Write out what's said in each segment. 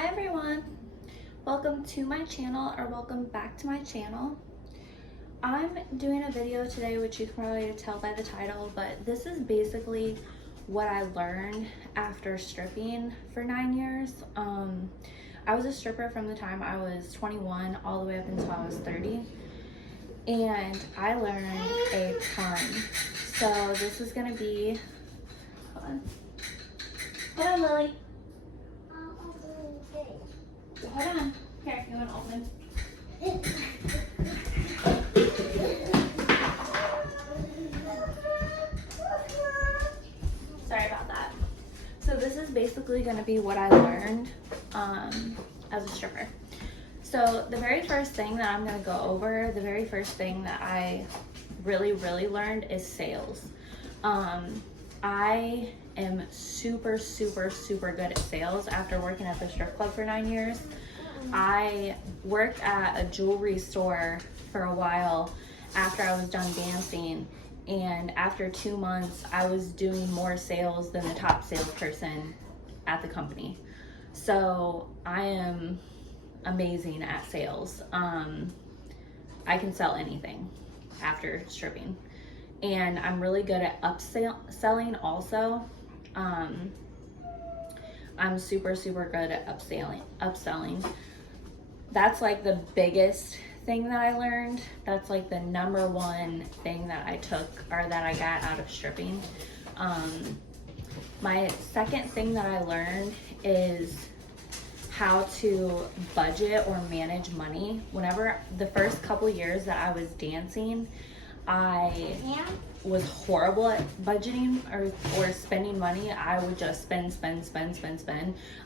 Hi everyone, welcome to my channel, or welcome back to my channel. I'm doing a video today, which you can probably tell by the title, but this is basically what I learned after stripping for 9 years. I was a stripper from the time I was 21 all the way up until I was 30, and I learned a ton. So this is gonna be, hold on Lily. Hold on. Here, you want to open? Sorry about that. So this is basically going to be what I learned as a stripper. So the very first thing that I'm going to go over, the very first thing that I really learned is sales. I am super good at sales after working at the strip club for 9 years. I worked at a jewelry store for a while after I was done dancing, and after 2 months I was doing more sales than the top salesperson at the company. So I am amazing at sales. I can sell anything after stripping. And I'm really good at upselling also. I'm super good at upselling. That's like the biggest thing that I learned. That's like the number one thing that I took, or that I got out of stripping. My second thing that I learned is how to budget or manage money. Whenever the first couple years that I was dancing, I was horrible at budgeting or spending money. I would just spend.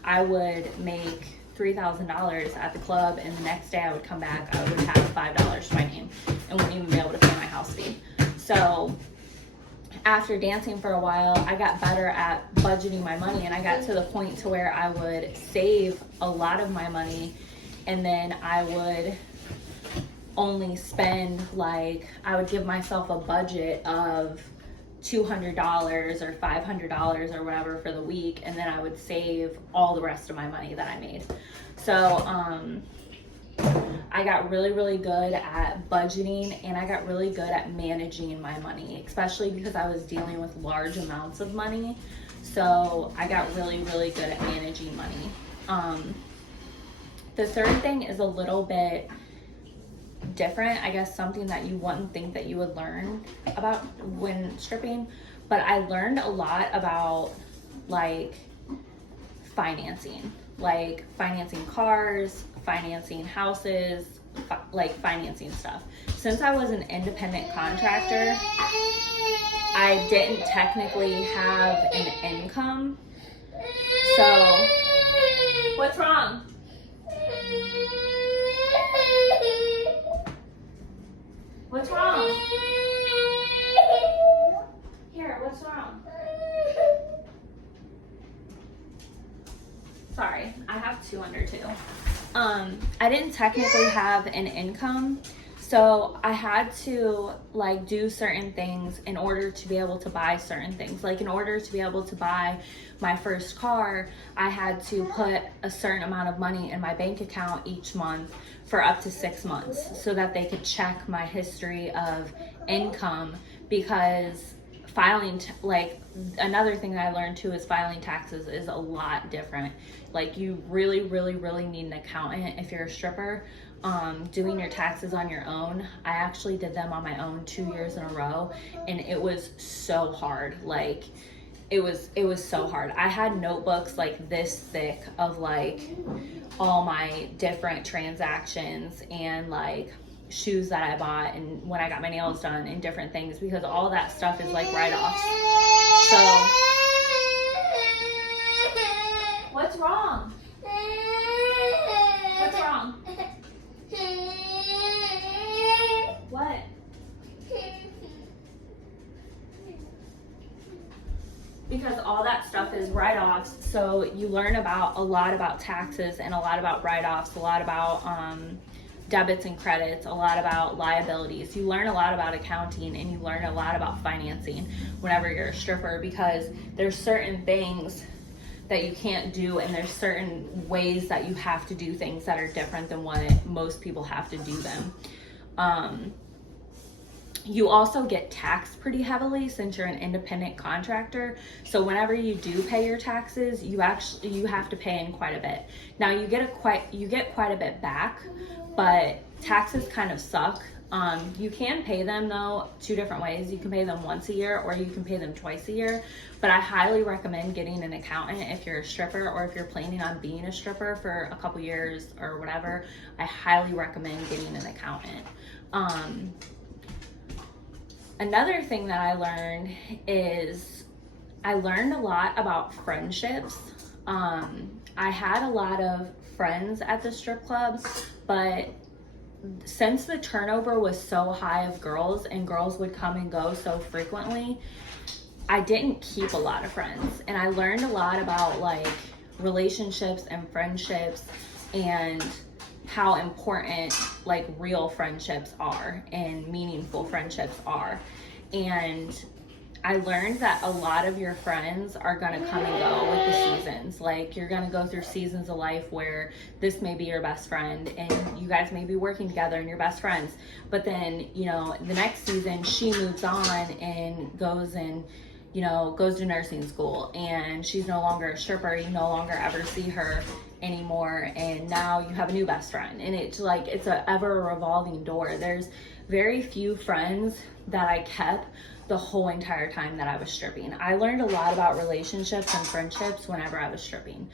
I would make $3,000 at the club, and the next day I would come back, I would have $5 to my name and wouldn't even be able to pay my house fee. So after dancing for a while, I got better at budgeting my money, and I got to the point to where I would save a lot of my money, and then I would only spend, like, I would give myself a budget of $200 or $500 or whatever for the week, and then I would save all the rest of my money that I made. So I got really good at budgeting, and I got really good at managing my money, especially because I was dealing with large amounts of money. So I got really good at managing money. The third thing is a little bit different, I guess, something that you wouldn't think that you would learn about when stripping, but I learned a lot about like financing cars, financing houses, like financing stuff. Since I was an independent contractor, I didn't technically have an income. So what's wrong? What's wrong? Here, what's wrong? Sorry, I have two under two. I didn't technically have an income, so I had to like do certain things in order to be able to buy certain things. Like in order to be able to buy my first car, I had to put a certain amount of money in my bank account each month for up to 6 months so that they could check my history of income, because like another thing that I learned too is filing taxes is a lot different. Like you really need an accountant if you're a stripper. Doing your taxes on your own, I actually did them on my own 2 years in a row, and it was so hard. Like it was so hard. I had notebooks like this thick of like all my different transactions and like shoes that I bought and when I got my nails done and different things, because all that stuff is like write-offs. So what's wrong? What's wrong? What? Because all that stuff is write-offs, so you learn about a lot about taxes and a lot about write-offs, a lot about debits and credits, a lot about liabilities. You learn a lot about accounting, and you learn a lot about financing whenever you're a stripper, because there's certain things that you can't do, and there's certain ways that you have to do things that are different than what most people have to do them. You also get taxed pretty heavily since you're an independent contractor. So whenever you do pay your taxes, you have to pay in quite a bit. Now you get quite a bit back, but taxes kind of suck. You can pay them though 2 different ways. You can pay them once a year, or you can pay them twice a year. But I highly recommend getting an accountant if you're a stripper, or if you're planning on being a stripper for a couple years or whatever. I highly recommend getting an accountant. Another thing that I learned is I learned a lot about friendships. I had a lot of friends at the strip club, but since the turnover was so high of girls, and girls would come and go so frequently, I didn't keep a lot of friends. And I learned a lot about like relationships and friendships, and how important like real friendships are and meaningful friendships are. And I learned that a lot of your friends are gonna come and go with the seasons. Like you're gonna go through seasons of life where this may be your best friend, and you guys may be working together and you're best friends. But then, you know, the next season she moves on and goes to nursing school, and she's no longer a stripper. You no longer ever see her anymore, and now you have a new best friend, and it's like it's a ever revolving door. There's very few friends that I kept the whole entire time that I was stripping. I learned a lot about relationships and friendships whenever I was stripping.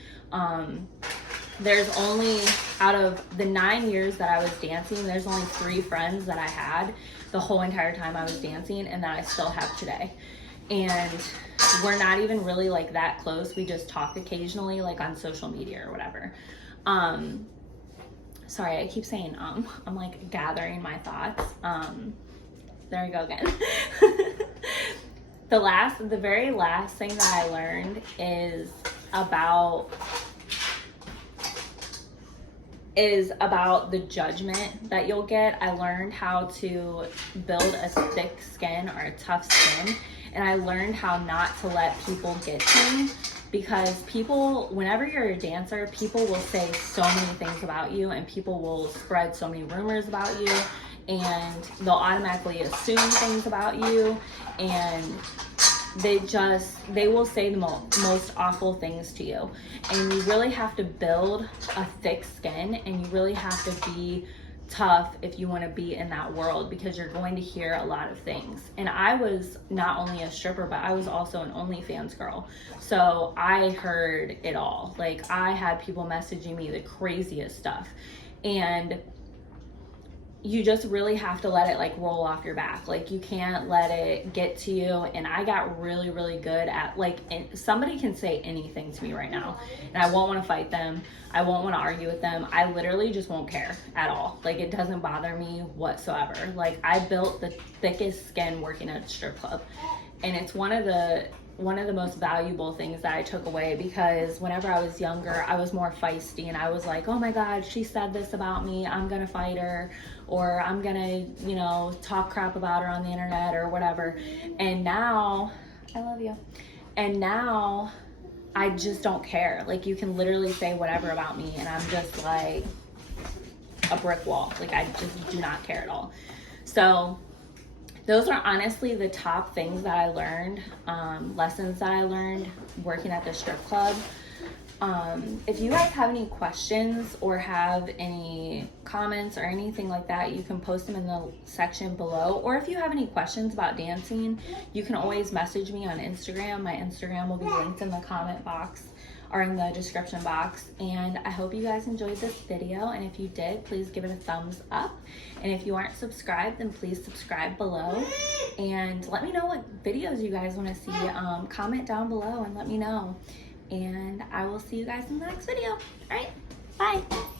There's only, out of the 9 years that I was dancing, there's only 3 friends that I had the whole entire time I was dancing, and that I still have today. And we're not even really like that close. We just talk occasionally, like on social media or whatever. Sorry, I keep saying I'm like gathering my thoughts. There we go again. The very last thing that I learned is about the judgment that you'll get. I learned how to build a thick skin, or a tough skin, and I learned how not to let people get to me, because people, whenever you're a dancer, people will say so many things about you, and people will spread so many rumors about you, and they'll automatically assume things about you, and they will say the most awful things to you. And you really have to build a thick skin, and you really have to be tough if you want to be in that world, because you're going to hear a lot of things. And I was not only a stripper, but I was also an OnlyFans girl, so I heard it all. Like I had people messaging me the craziest stuff, and you just really have to let it like roll off your back. Like you can't let it get to you. And I got really, really good at like, somebody can say anything to me right now, and I won't want to fight them. I won't want to argue with them. I literally just won't care at all. Like it doesn't bother me whatsoever. Like I built the thickest skin working at a strip club, and it's one of the most valuable things that I took away, because whenever I was younger, I was more feisty, and I was like, oh my God, she said this about me, I'm gonna fight her, or I'm gonna, talk crap about her on the internet or whatever. And now, I love you. And now I just don't care. Like you can literally say whatever about me, and I'm just like a brick wall. Like I just do not care at all. So those are honestly the top things that I learned, lessons that I learned working at the strip club. If you guys have any questions or have any comments or anything like that, you can post them in the section below. Or if you have any questions about dancing, you can always message me on Instagram. My Instagram will be linked in the comment box or in the description box. And I hope you guys enjoyed this video, and if you did, please give it a thumbs up. And if you aren't subscribed, then please subscribe below, and let me know what videos you guys want to see. Comment down below and let me know, and I will see you guys in the next video. All right, bye.